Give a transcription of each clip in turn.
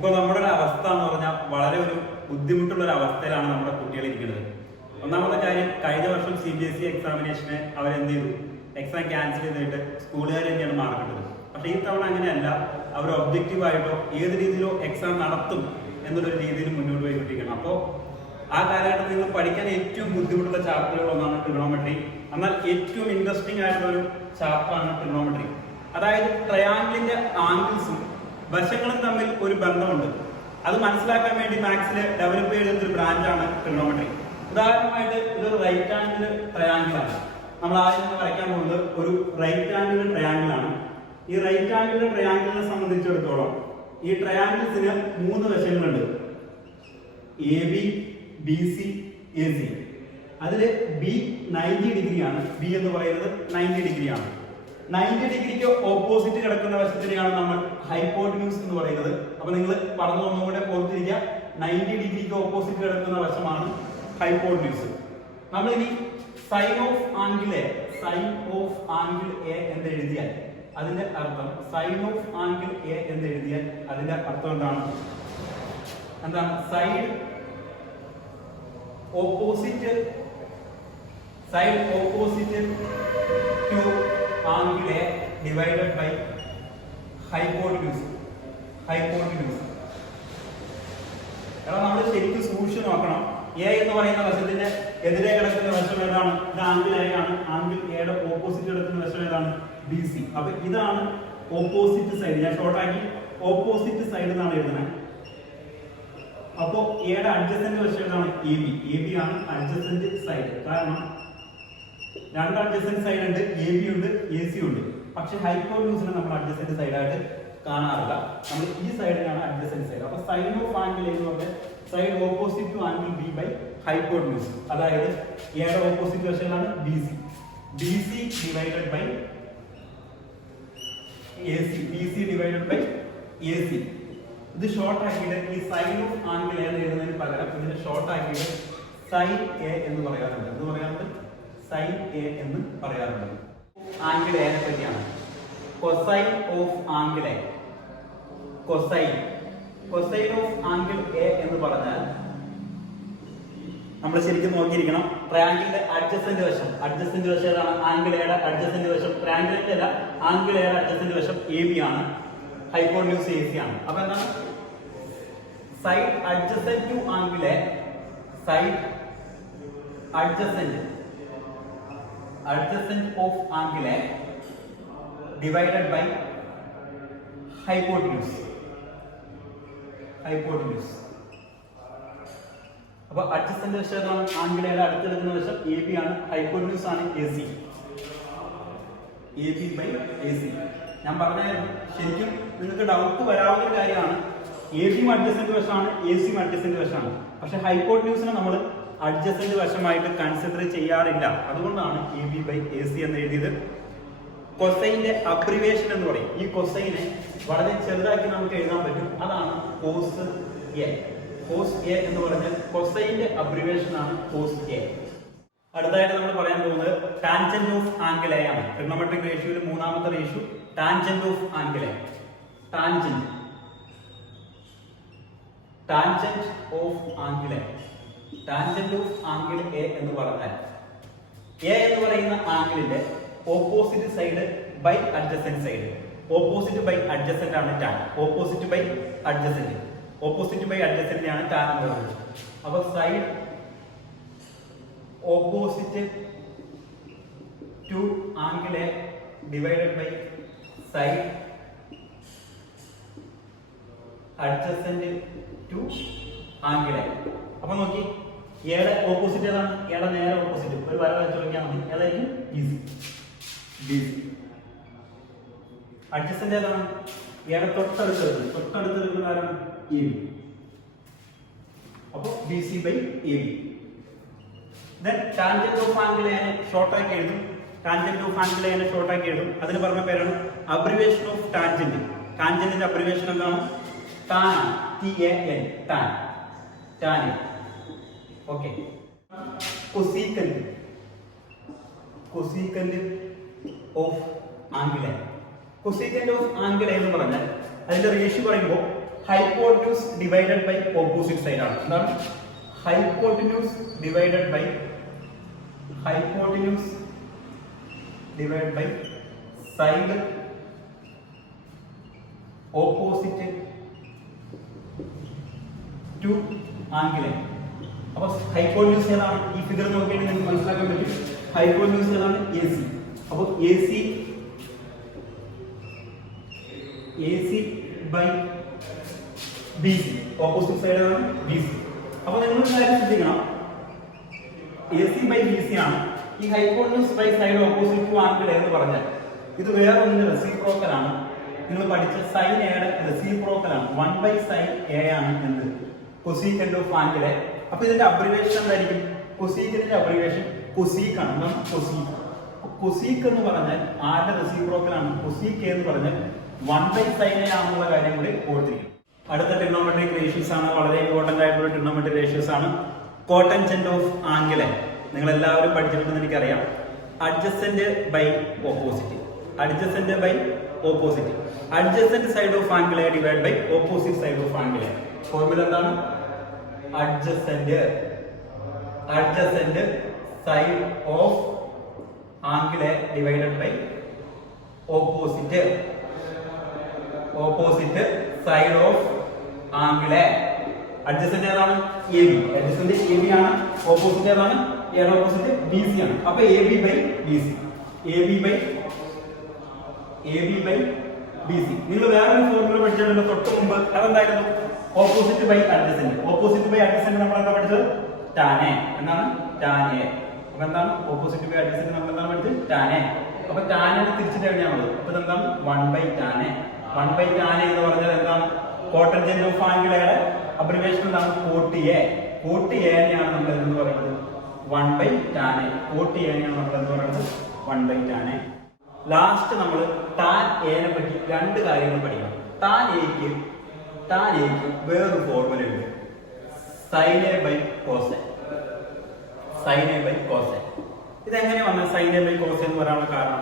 ഇപ്പോൾ നമ്മുടെ ഒരു അവസ്ഥ എന്ന് പറഞ്ഞാൽ വളരെ ഒരു ബുദ്ധിമുട്ടുള്ള ഒരു അവസ്ഥയിലാണ് നമ്മുടെ കുട്ടികൾ ഇരിക്കുന്നത്. ഒന്നാമത്തെ കാര്യം, കഴിഞ്ഞ വർഷം CBSE എക്സാമിനേഷന് അവരെന്ത് ചെയ്തു, എക്സാം ക്യാൻസൽ ചെയ്തിട്ട് സ്കൂളുകാർ തന്നെയാണ് മാർക്കിട്ടത്. പക്ഷേ ഈ തവണ അങ്ങനെയല്ല, അവർ ഒബ്ജക്റ്റീവായിട്ടോ ഏത് രീതിയിലോ എക്സാം നടത്തും എന്നുള്ളൊരു രീതിയിൽ മുന്നോട്ട് പോയിക്കൊണ്ടിരിക്കണം. അപ്പോൾ ആ കാലഘട്ടത്തിൽ നിങ്ങൾ പഠിക്കാൻ ഏറ്റവും ബുദ്ധിമുട്ടുള്ള ചാപ്റ്ററുകൾ ഒന്നാണ് ട്രിഗണോമെട്രി. എന്നാൽ ഏറ്റവും ഇൻട്രസ്റ്റിംഗ് ആയിട്ടുള്ള ഒരു ചാപ്റ്ററാണ് ട്രിഗണോമെട്രി. അതായത് ട്രയാങ്കിളിന്റെ ആംഗിൾസും വശങ്ങളും തമ്മിൽ ഒരു ബന്ധമുണ്ട്. അത് മനസ്സിലാക്കാൻ വേണ്ടി മാത്സിൽ ഡെവലപ്പ് ചെയ്തൊരു ബ്രാഞ്ചാണ് ട്രിഗണോമെട്രി. ഉദാഹരണമായിട്ട് ഇതൊരു റൈറ്റ് ആംഗിൾ ട്രയാങ്കിൾ ആണ്. നമ്മൾ ആദ്യം വരയ്ക്കാൻ പോകുന്നത് ഒരു റൈറ്റ് ആംഗിൾ ട്രയാങ്കിൾ ആണ്. ഈ റൈറ്റ് ആംഗിൾ ട്രയാങ്കിളിനെ സംബന്ധിച്ചിടത്തോളം ഈ ട്രയാങ്കിൾസിന് 3 വശങ്ങളുണ്ട്: AB, BC, AC. അതിൽ B 90 ഡിഗ്രിയാണ്. ബി എന്ന് പറയുന്നത് 90 ഡിഗ്രിയാണ്. 90 ഡിഗ്രിക്ക് ഓപ്പോസിറ്റ് കിടക്കുന്ന വശത്തിനെയാണ് നമ്മൾ ഹൈപ്പോട്ടന്യൂസ് എന്ന് പറയുന്നത്. അപ്പൊ നിങ്ങൾ പറഞ്ഞു ഒന്നുകൂടെ ഓർത്തിരിക്കുക, 90 ഡിഗ്രിക്ക് ഓപ്പോസിറ്റ് കിടക്കുന്ന വശമാണ് ഹൈപ്പോട്ടന്യൂസ്. നമ്മൾ ഇനി സൈൻ ഓഫ് ആംഗിൾ എ എന്ന് എഴുതിയാൽ അതിന്റെ അർത്ഥം, സൈൻ ഓഫ് ആംഗിൾ എ എന്ന് എഴുതിയാൽ അതിന്റെ അർത്ഥം എന്താണ്? Side opposite to angle A divided by hypotenuse. നമ്മൾ ശരിക്കും സൂക്ഷിച്ച് നോക്കണം. എ എന്ന് പറയുന്ന വശത്തിന്റെ എതിരെ കിടക്കുന്ന വശം ഏതാണ്? ഇത് ആംഗിൾ എ ആണ്. ആംഗിൾ എയുടെ ഓപ്പോസിറ്റ് കിടക്കുന്ന വശം ഏതാണ്? BC. അപ്പൊ ഇതാണ് ഓപ്പോസിറ്റ് സൈഡ്. ഞാൻ ഷോർട്ടാക്കി ഓപ്പോസിറ്റ് സൈഡ് എന്നാണ് എഴുതുന്നത്. അപ്പോ എയുടെ അഡ്ജസന്റ് വശം ഏതാണ്? AB ആണ് അഡ്ജസന്റ് സൈഡ്. കാരണം 2 അഡ്ജസന്റ് സൈഡ് ഉണ്ട്, AB ഉണ്ട്, AC ഉണ്ട്. പക്ഷെ ഹൈപ്പോട്ടന്യൂസിനെ നമ്മൾ അഡ്ജസന്റ് സൈഡായിട്ട് കാണാറില്ല. നമ്മൾ ഈ സൈഡിനാണ് അഡ്ജസന്റ് സൈഡ്. അപ്പൊ സൈൻ ഓഫ് ആംഗിൾ എന്ന് പറഞ്ഞാൽ side opposite to angle B by hypotenuse. അതായത് എയുടെ ഓപ്പോസിറ്റ് വശമാണ് BC ഡിവൈഡഡ് ബൈ AC. ഇത് ഷോർട്ട് ആക്കിയിട്ട് ഈ സൈൻ ഓഫ് ആംഗിൾ എന്ന് എഴുതുന്നതിന് പകരം ഇതിനെ ഷോർട്ട് ആക്കിയിട്ട് സൈൻ എ എന്ന് പറയാറുണ്ട്. സൈൻ എ എന്ന് പറയാറുണ്ട്. ആംഗിൾ എ നെ പറ്റിയാണ്. Cosine of angle A. Cosine of angle A എന്ന് പറഞ്ഞാൽ നമ്മൾ ശരിക്കും നോക്കിയിരിക്കണം. ട്രയാങ്കിളിന്റെ അഡ്ജസന്റ് വശം ഏതാണ്? ആംഗിൾ എയുടെ അഡ്ജസന്റ് വശം. ട്രയാങ്കിളിന്റെ അല്ല, ആംഗിൾ എയുടെ അഡ്ജസന്റ് വശം AB ആണ്. ഹൈപ്പോട്ടന്യൂസ് AC ആണ്. അപ്പൊ എന്താണ്? Side adjacent to angle A, സൈഡ് adjacent of angle A divided by hypotenuse. അപ്പൊ അഡ്ജസന്റ് വശം ഏതാണ്? ആംഗിൾ എയുടെ അടുത്ത് കിടക്കുന്ന വശം AB ആണ്. ഹൈപ്പോട്ടന്യൂസ് ആണ് AC. AB by AC. ഞാൻ പറഞ്ഞായിരുന്നു, ശരിക്കും നിങ്ങൾക്ക് ഡൗട്ട് വരാവുന്ന ഒരു കാര്യമാണ്. AB അഡ്ജസന്റ് വശമാണ്, AC അഡ്ജസന്റ് വശമാണ്. പക്ഷെ ഹൈപ്പോട്ടന്യൂസിനെ നമ്മൾ അഡ്ജസന്റ് വശമായിട്ട് കൺസിഡർ ചെയ്യാറില്ല. അതുകൊണ്ടാണ് AB ബൈ AC എന്ന് എഴുതിയത്. കൊസൈന്റെ അബ്രിവേഷൻ എന്ന് പറയും. ഈ കൊസൈനെ വളരെ ചെറുതാക്കി നമുക്ക് എഴുതാൻ പറ്റും. അതാണ് കോസ് എ. എന്ന് പറഞ്ഞാൽ കൊസൈന്റെ അബ്രിവേഷൻ ആണ് കോസ് എ. അടുത്തായിട്ട് നമ്മൾ പറയാൻ പോകുന്നത് ടാൻജന്റ് ഓഫ് ആംഗിൾ എ ആണ്. ട്രിഗണോമെട്രിക് റേഷ്യോയിൽ 3ാമത്തെ ratio tangent of angle A. Tangent of angle A എന്ന് പറഞ്ഞാൽ എ എന്ന് പറയുന്ന ആംഗിളിന്റെ opposite side by adjacent side. Opposite by adjacent ആണ് ടാൻ. ഓപ്പോസിറ്റ് ബൈ അഡ്ജസന്റ് ആണ് ടാൻ എന്ന് പറയുന്നത്. അപ്പൊ side opposite to angle A divided by side adjacent to angle A. അപ്പൊ നോക്കി, എയുടെ ഓപ്പോസിറ്റ് ഏതാണ്? എയുടെ നേരെ ഓപ്പോസിറ്റ് ഒരു വര വെച്ച് നോക്കിയാൽ മതി. ഏതായിരിക്കും? BC. അഡ്ജസന്റ് ഏതാണ്? എയുടെ തൊട്ടടുത്ത് നിൽക്കുന്ന ആരാണ്? AB. അപ്പൊ BC by AB. Tangent of angle A short ആക്കി എഴുതും. അതിന് പറഞ്ഞ പേരാണ് അബ്രിവേഷൻ ഓഫ് ടാൻജന്റ്. ടാൻജന്റിന്റെ അബ്രിവേഷൻ എന്താണ്? Tan. TAN. Tan. Okay. Cosecant of angle A എന്ന് പറഞ്ഞാൽ അതിന്റെ റേഷ്യോ പറയുമ്പോൾ hypotenuse divided by opposite side ആണ്. എന്താണ് hypotenuse divided by side opposite to angle. അപ്പൊ ഹൈപ്പോട്ടന്യൂസ് ഏതാണ്? ഈ ഫിഗർ നോക്കിയാൽ നിങ്ങൾക്ക് മനസ്സിലാക്കാൻ പറ്റും. ഹൈപ്പോട്ടന്യൂസ് ഏതാണ്? AC. അപ്പോൾ AC by BC, opposite side ആണ് BC. അപ്പൊ നിങ്ങൾ കാര്യം ശ്രദ്ധിക്കണം, AC ബൈ BC ആണ് ഈ hypotenuse by side opposite to angle എന്ന് പറഞ്ഞാൽ ഇത് വേറെ ഒന്നിന്റെ റെസിപ്രോക്കൽ ആണ്. നിങ്ങൾ പഠിച്ച sin A യുടെ റെസിപ്രോക്കൽ ആണ്. 1 sin A ആണ് എന്ത്? കൊസീക്കന്റ് ഓഫ് ആംഗിൾ. അപ്പൊ ഇതിന്റെ അബ്രിവേഷൻ എന്തായിരിക്കും? കൊസീക്കിന്റെ അബ്രിവേഷൻ കൊസീക്ക് ആണ്. എന്താണ് കൊസീക്ക്? കൊസീക്ക് എന്ന് പറഞ്ഞാൽ ആരുടെ റെസിപ്രോക്കൽ ആണ്? കൊസീക്ക് എന്ന് പറഞ്ഞാൽ 1 sin A ആണെന്നുള്ള കാര്യം കൂടി ഓർത്തിരിക്കും. അടുത്ത ട്രിഗണോമെട്രിക് റേഷ്യോസ് ആണ്. വളരെ ഇമ്പോർട്ടന്റ് ആയിട്ടുള്ള ട്രിഗണോമെട്രിക് റേഷ്യോസ് ആണ്. കോട്ടൻജന്റ് ഓഫ് ആംഗിൾ നിങ്ങൾ എല്ലാവരും പഠിച്ചിട്ടുണ്ടെന്ന് എനിക്കറിയാം. Adjacent by opposite. Adjacent side of angle divide by opposite side of angle. Formula എന്താണ്? Adjacent side of angle divided by opposite side of angle. Adjacent ഏതാണ്? AB. അഡ്ജസന്റ് AB ആണ്. Opposite ഏതാണ്? ഏതാണ് opposite? BC ആണ്. അപ്പൊ AB by BC. നിങ്ങൾ വേറൊരു formula പഠിച്ചിട്ടുണ്ടല്ലോ തൊട്ട് മുമ്പ്. അതെന്തായിരുന്നു? Opposite by adjacent. നമ്മൾ എന്താ പഠിച്ചത്? tan A. എന്താണ്? tan A. അപ്പൊ എന്താണ് ഓപ്പോസിറ്റ് ബൈ അഡ്ജസന്റ്? നമ്മൾ എന്താണ് പഠിച്ചത്? tan A. അപ്പൊ tan A തിരിച്ചിട്ട് എഴുതിയാൽ മതി. അപ്പൊ എന്താണ്? 1 tan A. 1 tan A എന്ന് പറഞ്ഞാൽ എന്താണ്? കോട്ടൻജന്റ് ഓഫ് ആംഗിളയുടെ അബ്രിവേഷൻ എന്താണ്? cot A. cot A നെയാണ് നമ്മൾ എന്ന് പറയുന്നത് 1 tan A. cot A നെയാണ് നമ്മൾ എന്ന് പറയുന്നത് 1 tan A. ലാസ്റ്റ് നമ്മൾ tan A നെ പറ്റി രണ്ട് കാര്യങ്ങൾ പഠിക്കണം. tan A ക്ക് വേറൊരു ഫോർമുല ഉണ്ട്. sin A by cos A. ഇതെങ്ങനെ വന്ന sin A by cos A എന്ന് പറയാനുള്ള കാരണം?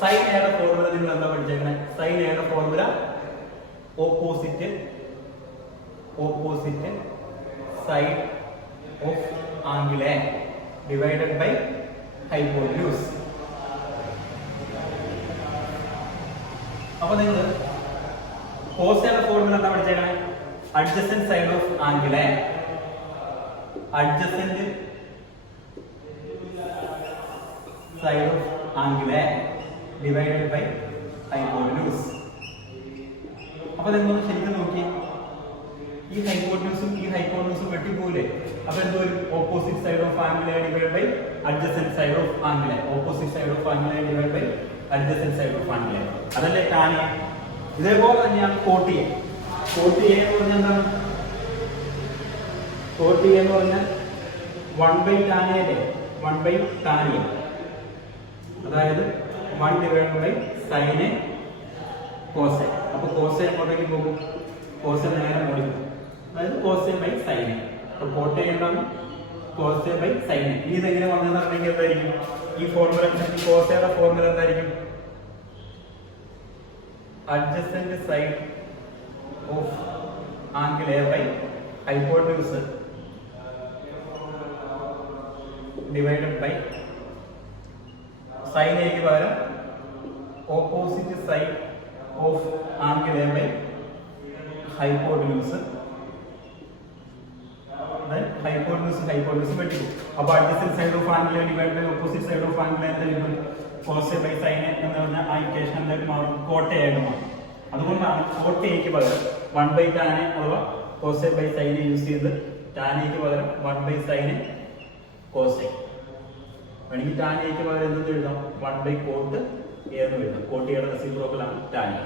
sin A യുടെ ഫോർമുല നിങ്ങൾ എന്താ പഠിച്ചേക്കുന്നത്? sin A യുടെ formula opposite side of angle A divided by hypotenuse. അപ്പൊ നിങ്ങൾ cos A യുടെ ഫോർമുല എന്താ പഠിച്ചേക്കണേ? Adjacent side of angle A divided by hypotenuse. അപ്പൊ നിങ്ങൾ ശരിക്കും നോക്കി, ഈ ഹൈപ്പോട്ടന്യൂസും വെട്ടിപ്പോലെ. അപ്പൊ എന്തോ opposite side of angle A divide by adjacent side of angle A. Divide by adjacent side of angle A. അതല്ലേ tan A. ഇതേപോലെ തന്നെയാണ് cot A. എന്ന് പറഞ്ഞാൽ എന്താണ്? cot A എന്ന് പറഞ്ഞാൽ 1 tan A അല്ലേ? 1 tan A. അതായത് 1 divide by sin A cos A. അപ്പൊ cos A എങ്ങോട്ടേക്ക് പോകും? cos A നേരെ മുകളിൽ പോകും. അതായത് cos A by sin A. അപ്പോൾ cot A എന്താണ്? cos A by sin A. ഇതെങ്ങനെ വന്നതെന്ന് പറഞ്ഞെങ്കിൽ എന്തായിരിക്കും? ഈ ഫോർമുല cos A യുടെ ഫോർമുല എന്തായിരിക്കും? Adjacent side of angle A by hypotenuse divided by sin A ക്ക് പകരം opposite side of angle A by hypotenuse. Hypotenuse വെട്ടിക്കും. അപ്പൊ adjacent side of angle A divide by opposite side of angle A എന്തായിരിക്കും? cos A by sin A എന്ന് പറഞ്ഞാൽ ആ equation എന്തായിട്ട് മാറും? cot A ആയിട്ട് മാറും. അതുകൊണ്ടാണ് cot A ക്ക് പകരം 1 tan A അഥവാ cos A by sin A use ചെയ്ത് tan A ക്ക് പകരം 1 sin A cos A. വേണമെങ്കിൽ tan A ക്ക് പകരം എന്ത് എഴുതാം? 1 cot A എന്ന് എഴുതാം. cot A യുടെ റെസിപ്രോക്കൽ ആണ് tan A.